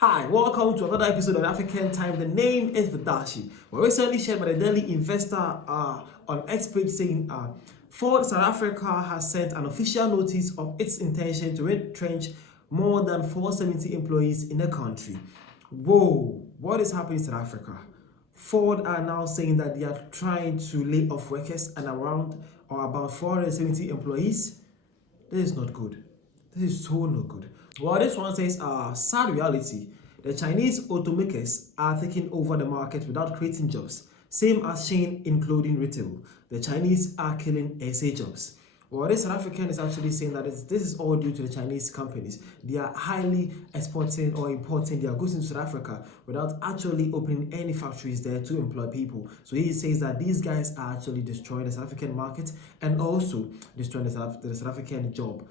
Hi, welcome to another episode of African Time. The name is Vadashi. We're recently shared by the Daily Investor on X page saying Ford South Africa has sent an official notice of its intention to retrench more than 470 employees in the country. Whoa, what is happening in South Africa? Ford are now saying that they are trying to lay off workers and around or about 470 employees. This is not good. This is so not good. Well, this one says, sad reality. The Chinese automakers are taking over the market without creating jobs. Same as Shein in clothing retail. The Chinese are killing SA jobs. Well, this South African is actually saying that this is all due to the Chinese companies. They are highly exporting or importing their goods into South Africa without actually opening any factories there to employ people. So he says that these guys are actually destroying the South African market and also destroying the South African job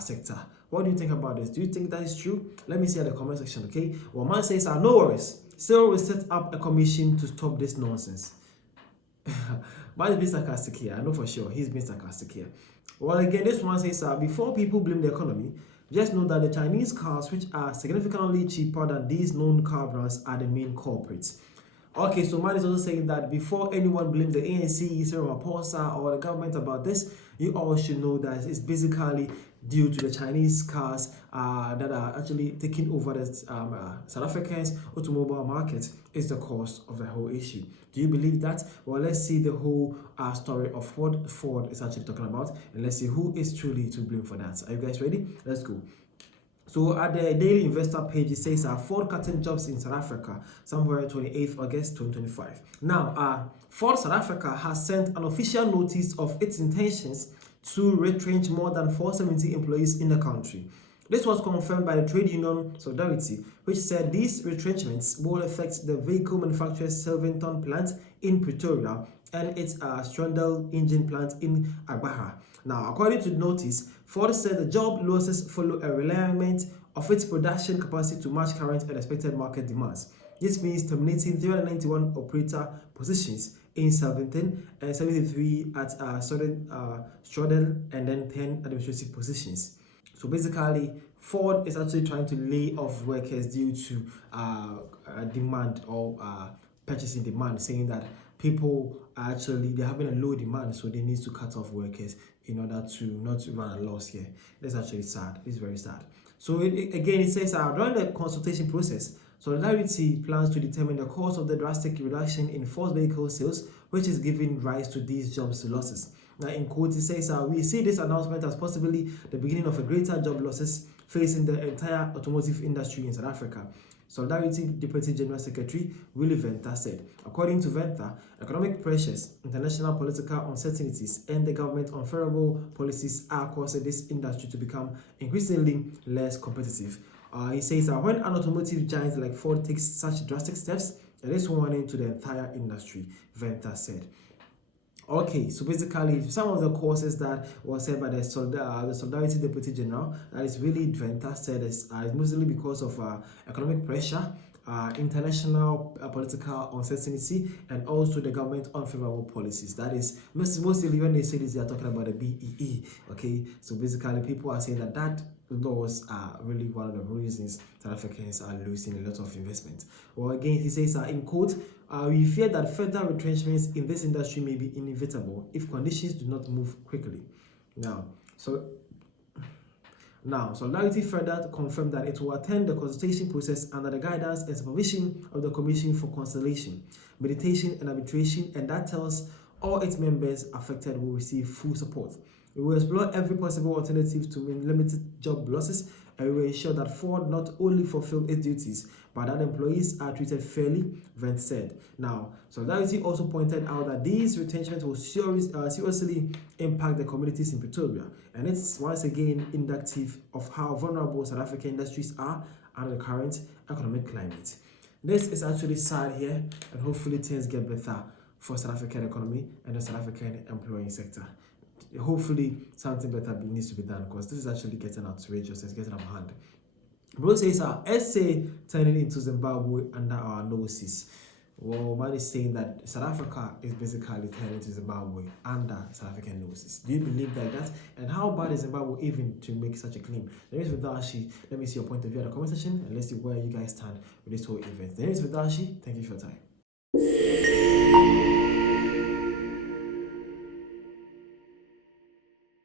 sector. What do you think about this? Do you think that is true? Let me see in the comment section, okay? Well, man says, no worries. Cyril will set up a commission to stop this nonsense. Man is being sarcastic here. I know for sure he's being sarcastic here. Well, again, this one says, before people blame the economy, just know that the Chinese cars, which are significantly cheaper than these known car brands, are the main culprits. Okay, so man is also saying that before anyone blames the ANC, Cyril Ramaphosa, or the government about this, you all should know that it's basically due to the Chinese cars that are actually taking over the South Africans' automobile market is the cause of the whole issue. Do you believe that? Well, let's see the whole story of what Ford is actually talking about, and let's see who is truly to blame for that. Are you guys ready? Let's go. So at the Daily Investor page, it says Ford cutting jobs in South Africa somewhere 28th August 2025. Now, Ford South Africa has sent an official notice of its intentions to retrench more than 470 employees in the country. This was confirmed by the trade union Solidarity, which said these retrenchments will affect the vehicle manufacturer's Silverton plant in Pretoria and its Strondel engine plant in Agbaha. Now, according to the notice, Ford said the job losses follow a realignment of its production capacity to match current and expected market demands. This means terminating 391 operator positions in 17 and 73 at Strodel and then 10 administrative positions. So basically, Ford is actually trying to lay off workers due to demand or purchasing demand, saying that people are actually they're having a low demand, so they need to cut off workers in order to not run a loss here. That's actually sad. It's very sad. So again, it says during the consultation process, Solidarity plans to determine the cause of the drastic reduction in forced vehicle sales, which is giving rise to these jobs losses. Now, in quote, it says, we see this announcement as possibly the beginning of a greater job losses facing the entire automotive industry in South Africa. Solidarity Deputy General Secretary Willie Venter said, according to Venter, economic pressures, international political uncertainties, and the government unfavorable policies are causing this industry to become increasingly less competitive. He says that when an automotive giant like Ford takes such drastic steps, it is warning to the entire industry, Venter said. Okay, so basically, some of the causes that were said by the Solidarity Deputy General, that is really Venter said, is mostly because of economic pressure, international political uncertainty, and also the government unfavorable policies. That is mostly when they say this, they are talking about the BEE. Okay, so basically, people are saying that laws are really one of the reasons South Africans are losing a lot of investment. Well, again, he says, in quote, we fear that further retrenchments in this industry may be inevitable if conditions do not move quickly. Now, Solidarity further confirmed that it will attend the consultation process under the guidance and supervision of the Commission for Conciliation, Mediation and Arbitration, and that tells all its members affected will receive full support. We will explore every possible alternative to limited job losses, and we will ensure that Ford not only fulfills its duties, but that employees are treated fairly, Vent said. Now, Solidarity also pointed out that these retrenchments will seriously impact the communities in Pretoria, and it's once again indicative of how vulnerable South African industries are under the current economic climate. This is actually sad here, and hopefully things get better for South African economy and the South African employing sector. Hopefully something better needs to be done, because this is actually getting outrageous. It's getting out of hand. Bro says SA turning into Zimbabwe under our noses. Well, man is saying that South Africa is basically turning to Zimbabwe under South African noses. Do you believe like that? And how bad is Zimbabwe even to make such a claim? The name is Vidashi. Let me see your point of view in the comment section and let's see where you guys stand with this whole event. The name is Vidashi. Thank you for your time.